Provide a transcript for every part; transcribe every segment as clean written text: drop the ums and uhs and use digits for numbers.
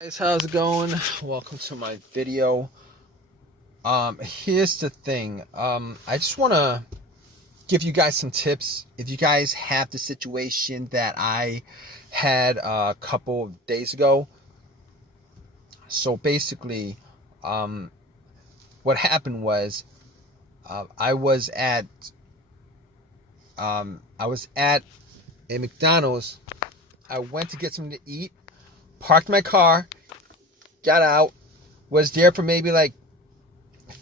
Guys, how's it going? Welcome to my video. Here's the thing. I just want to give you guys some tips if you guys have the situation that I had a couple of days ago. So basically, um, what happened was I was at a McDonald's. I went to get something to eat, parked my car, got out, was there for maybe like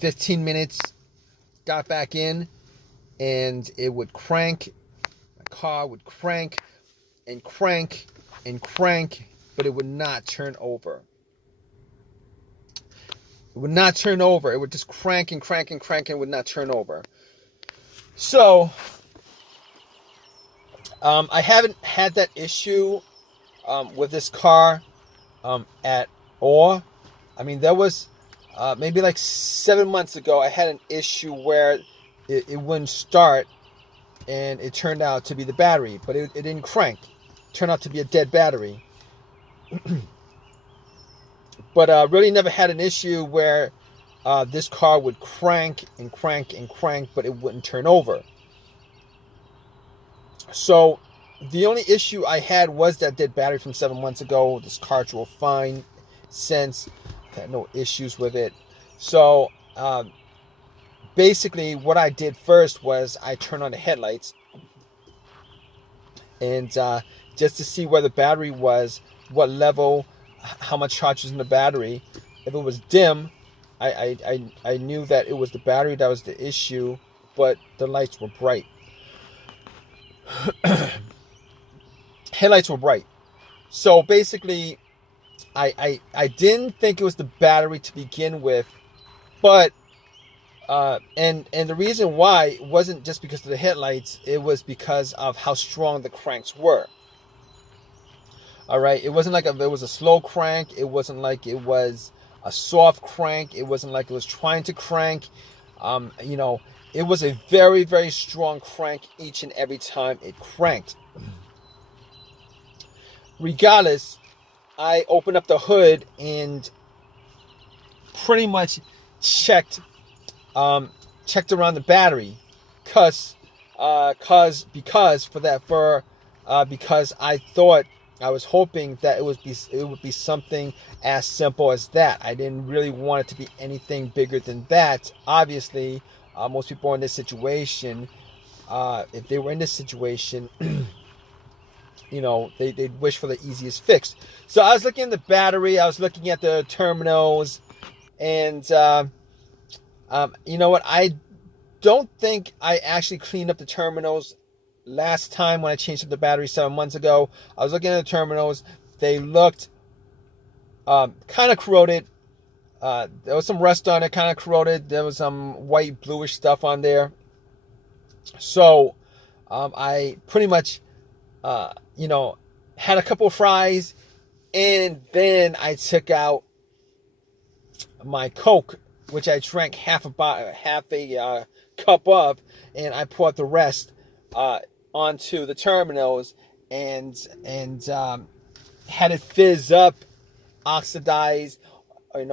15 minutes, got back in, and it would crank. My car would crank and crank and crank, but it would not turn over. It would not turn over. It would just crank and crank and crank and would not turn over. So, I haven't had that issue with this car at all. I mean, there was maybe like 7 months ago, I had an issue where it wouldn't start, and it turned out to be the battery, but it didn't crank. It turned out to be a dead battery. But really never had an issue where this car would crank and crank and crank, but it wouldn't turn over. So the only issue I had was that dead battery from 7 months ago. This car drove fine since. I've had no issues with it. So basically what I did first was I turned on the headlights, and just to see where the battery was, what level, how much charge was in the battery. If it was dim, I knew that it was the battery that was the issue, but the lights were bright. Headlights were bright. So basically, I didn't think it was the battery to begin with, but and the reason why wasn't just because of the headlights. It was because of how strong the cranks were. All right, it wasn't like it was a slow crank. It wasn't like it was a soft crank. It wasn't like it was trying to crank. It was a very, very strong crank each and every time it cranked. Regardless, I opened up the hood and pretty much checked around the battery, because I thought, I was hoping that it would be something as simple as that. I didn't really want it to be anything bigger than that. Obviously, most people in this situation, if they were in this situation, they'd wish for the easiest fix. So I was looking at the battery, I was looking at the terminals, and you know what? I don't think I actually cleaned up the terminals last time when I changed up the battery 7 months ago. I was looking at the terminals. They looked kind of corroded. There was some rust on it, kind of corroded. There was some white, bluish stuff on there. So I pretty much, had a couple of fries, and then I took out my Coke, which I drank half a cup of, and I poured the rest onto the terminals, and had it fizz up, oxidize, a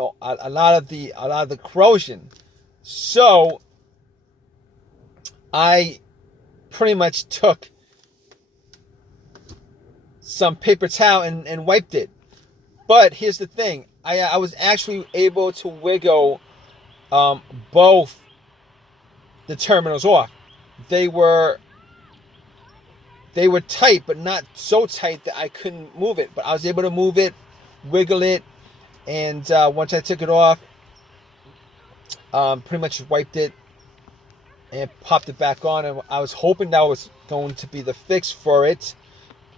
lot of the corrosion. So I pretty much took some paper towel and wiped it. But here's the thing: I was actually able to wiggle both the terminals off. They were tight, but not so tight that I couldn't move it. But I was able to move it, wiggle it, and once I took it off, pretty much wiped it and popped it back on. And I was hoping that was going to be the fix for it.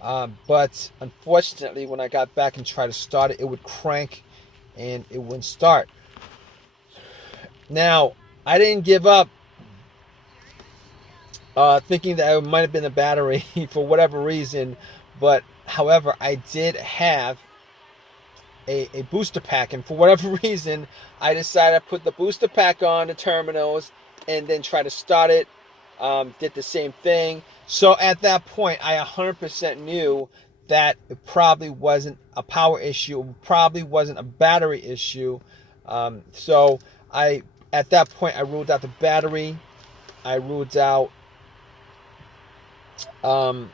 But unfortunately, when I got back and tried to start it, it would crank and it wouldn't start. Now, I didn't give up, thinking that it might have been the battery for whatever reason. But however, I did have a booster pack, and for whatever reason, I decided to put the booster pack on the terminals and then try to start it. Did the same thing. So at that point, I 100% knew that it probably wasn't a power issue, it probably wasn't a battery issue. So at that point, I ruled out the battery. I ruled out the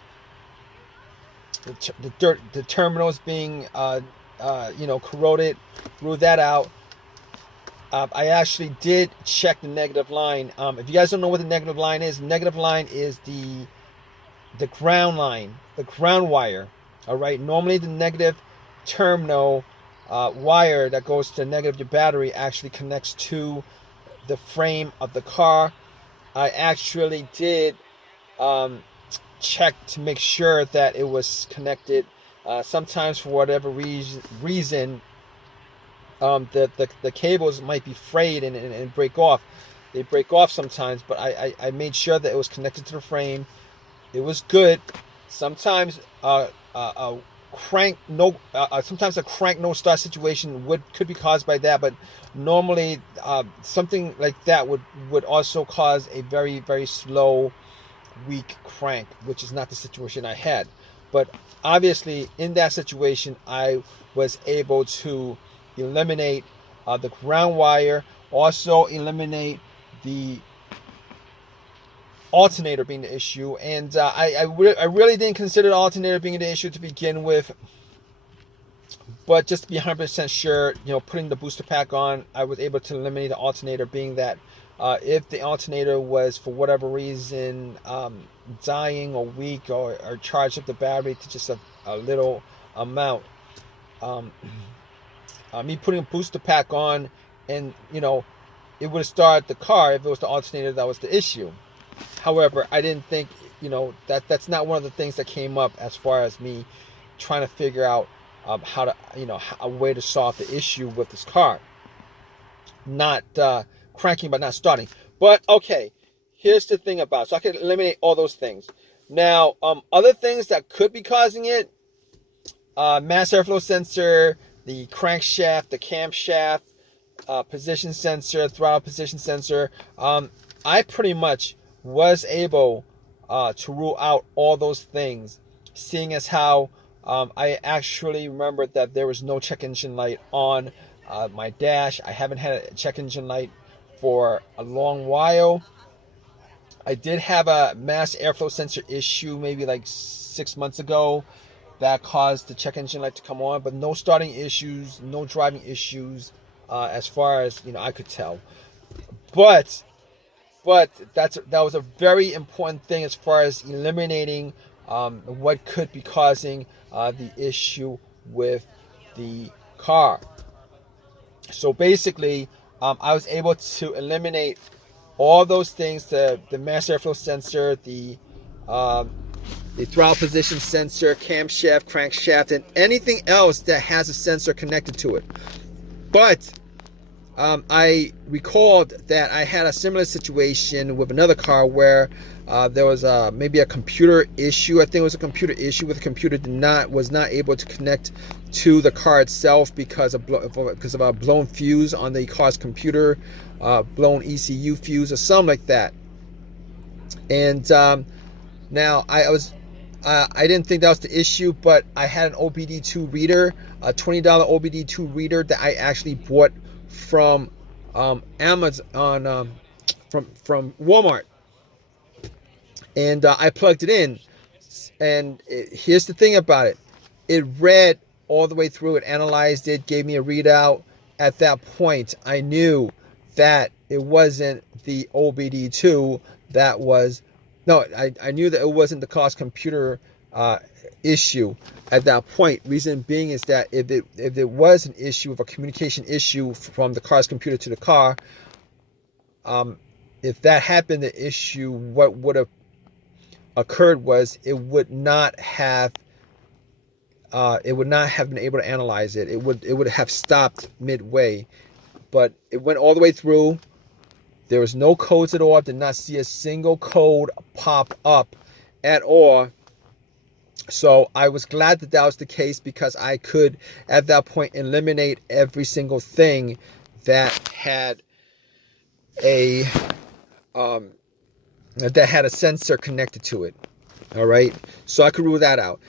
terminals being corroded. Ruled that out. I actually did check the negative line. If you guys don't know what the negative line is the ground line, the ground wire. All right. Normally, the negative terminal wire that goes to negative your battery actually connects to the frame of the car. I actually did check to make sure that it was connected. Sometimes, for whatever reason, the cables might be frayed and break off. They break off sometimes, but I made sure that it was connected to the frame. It was good. Sometimes a crank no start situation could be caused by that, but normally something like that would also cause a very, very slow, weak crank, which is not the situation I had. But obviously in that situation I was able to eliminate the ground wire, also eliminate the alternator being the issue, and I really didn't consider the alternator being the issue to begin with, but just to be 100% sure, putting the booster pack on, I was able to eliminate the alternator, being that if the alternator was for whatever reason dying or weak or charged up the battery to just a little amount, me putting a booster pack on, and it would have started the car if it was the alternator that was the issue. However, I didn't think, that's not one of the things that came up as far as me trying to figure out how to, a way to solve the issue with this car. Not cranking, but not starting. But okay, here's the thing about it. So I can eliminate all those things. Now, other things that could be causing it, mass airflow sensor, the crankshaft, the camshaft, position sensor, throttle position sensor. I pretty much was able to rule out all those things, seeing as how I actually remembered that there was no check engine light on my dash. I haven't had a check engine light for a long while. I did have a mass airflow sensor issue maybe like 6 months ago that caused the check engine light to come on, but no starting issues, no driving issues, as far as I could tell. But that was a very important thing as far as eliminating what could be causing the issue with the car. So basically, I was able to eliminate all those things: the mass airflow sensor, the throttle position sensor, camshaft, crankshaft, and anything else that has a sensor connected to it. But I recalled that I had a similar situation with another car where there was maybe a computer issue. I think it was a computer issue where the computer was not able to connect to the car itself because of a blown fuse on the car's computer, blown ECU fuse or something like that. And now I didn't think that was the issue, but I had an OBD2 reader, a $20 OBD2 reader that I actually bought from Amazon, from Walmart, and I plugged it in. And here's the thing about it: it read all the way through. It analyzed it, gave me a readout. At that point, I knew that it wasn't the OBD2 that was. No, I knew that it wasn't the car's computer issue at that point. Reason being is that if it was an issue of a communication issue from the car's computer to the car, if that happened, the issue, what would have occurred was it would not have been able to analyze it. It would have stopped midway, but it went all the way through. There was no codes at all. I did not see a single code pop up at all. So I was glad that was the case, because I could, at that point, eliminate every single thing that had a sensor connected to it. All right, so I could rule that out.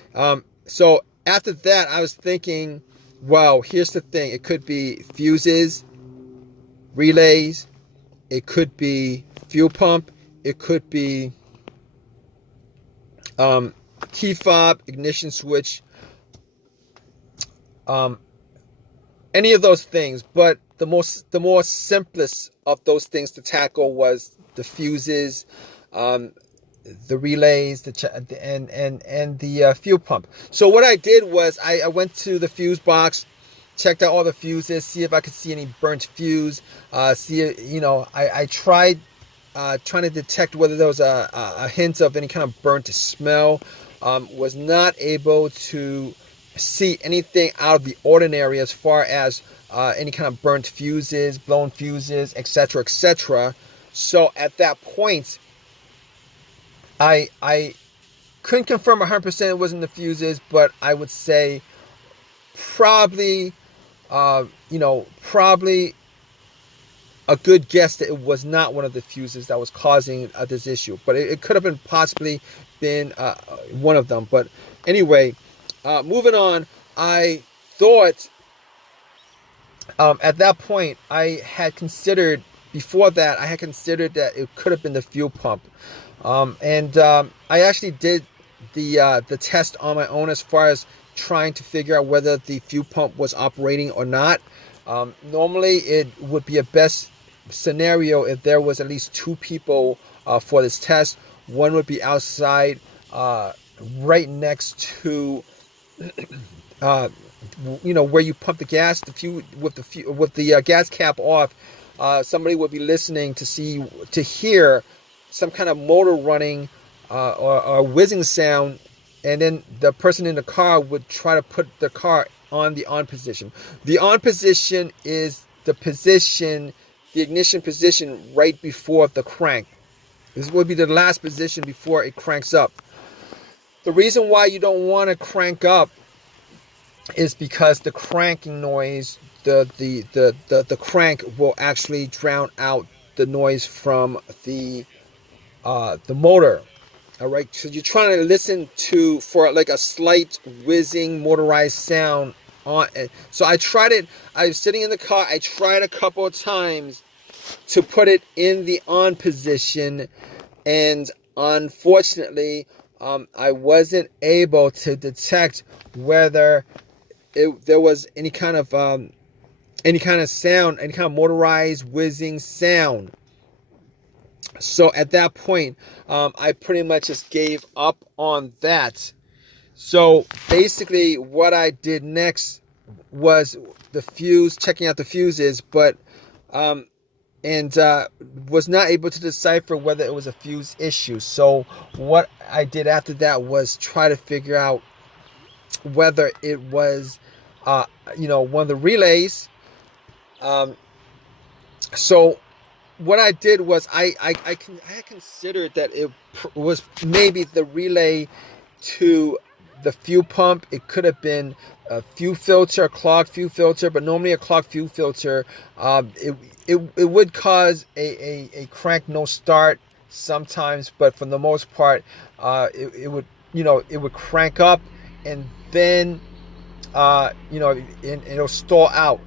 So after that, I was thinking, well, here's the thing. It could be fuses, relays. It could be fuel pump. It could be key fob, ignition switch, um, any of those things. But the more simplest of those things to tackle was the fuses, um, the relays, and the fuel pump. So what I did was I went to the fuse box, checked out all the fuses, see if I could see any burnt fuse. I tried trying to detect whether there was a hint of any kind of burnt smell. Was not able to see anything out of the ordinary as far as any kind of burnt fuses, blown fuses, etc., etc. So at that point, I couldn't confirm 100% it wasn't the fuses, but I would say probably, probably a good guess that it was not one of the fuses that was causing this issue. But it could have been possibly been one of them. But anyway, moving on, I thought at that point before that I had considered that it could have been the fuel pump. I actually did the test on my own as far as trying to figure out whether the fuel pump was operating or not. Normally, it would be a best scenario if there was at least two people for this test. One would be outside, right next to, where you pump the gas. With the gas cap off, somebody would be listening to hear some kind of motor running or whizzing sound, and then the person in the car would try to put the car on the on position. The on position is the ignition position right before the crank. This would be the last position before it cranks up. The reason why you don't want to crank up is because the cranking noise, the crank will actually drown out the noise from the motor. All right, so you're trying to listen for like a slight whizzing motorized sound on it. So I tried it. I was sitting in the car. I tried a couple of times to put it in the on position, and unfortunately, I wasn't able to detect whether there was any kind of sound, any kind of motorized whizzing sound. So at that point, I pretty much just gave up on that. So basically what I did next was checking out the fuses, but was not able to decipher whether it was a fuse issue. So what I did after that was try to figure out whether it was one of the relays. So what I did was I had considered that it was maybe the relay to the fuel pump. It could have been a clogged fuel filter, but normally a clogged fuel filter, it would cause a crank no start sometimes, but for the most part, it would crank up, and then it'll stall out.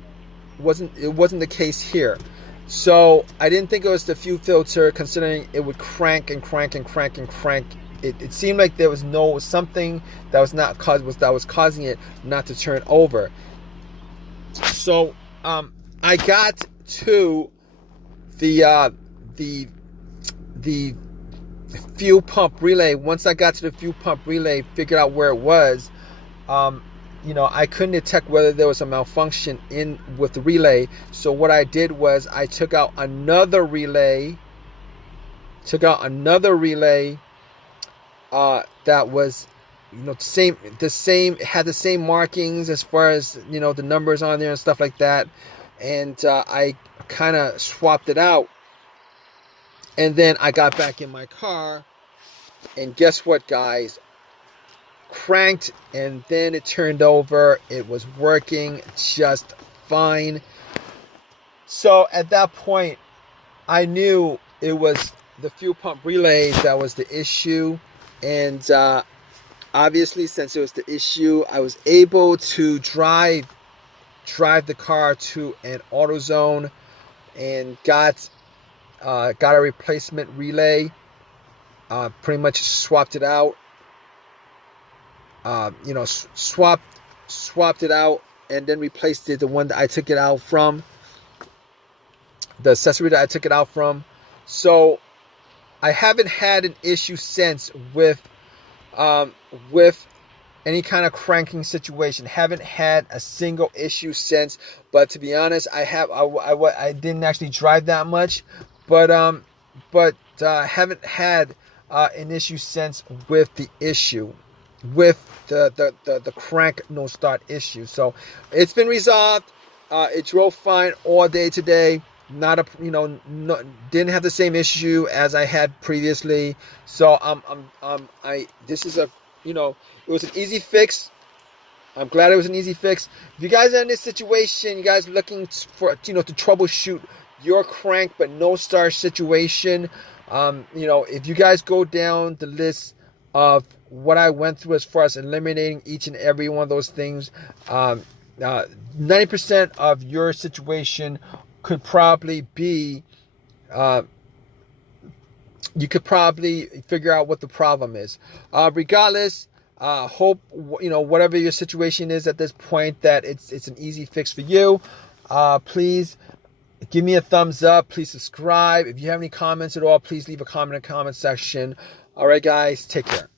It wasn't the case here. So I didn't think it was the fuel filter, considering it would crank and crank and crank and crank. It seemed like there was something that was causing it not to turn over. So I got to the fuel pump relay. Once I got to the fuel pump relay, figured out where it was. I couldn't detect whether there was a malfunction with the relay. So what I did was I took out another relay. That was, had the same markings as far as the numbers on there and stuff like that. And I kind of swapped it out. And then I got back in my car, and guess what, guys? Cranked, and then it turned over. It was working just fine. So at that point, I knew it was the fuel pump relay that was the issue, and obviously, since it was the issue, I was able to drive the car to an AutoZone and got a replacement relay. Pretty much swapped it out. Swapped it out and then replaced it, the one that I took it out from, the accessory that I took it out from. So I haven't had an issue since with any kind of cranking situation. Haven't had a single issue since. But to be honest, I didn't actually drive that much, but haven't had an issue since with the issue, with the crank no start issue. So it's been resolved. It drove fine all day today. Not a didn't have the same issue as I had previously. So this is a it was an easy fix. I'm glad it was an easy fix. If you guys are in this situation, you guys looking for to troubleshoot your crank but no start situation, if you guys go down the list of what I went through as far as eliminating each and every one of those things, 90% of your situation could probably be, you could probably figure out what the problem is. Regardless, hope whatever your situation is at this point, that it's an easy fix for you. Please give me a thumbs up. Please subscribe. If you have any comments at all, please leave a comment in the comment section. All right, guys, take care.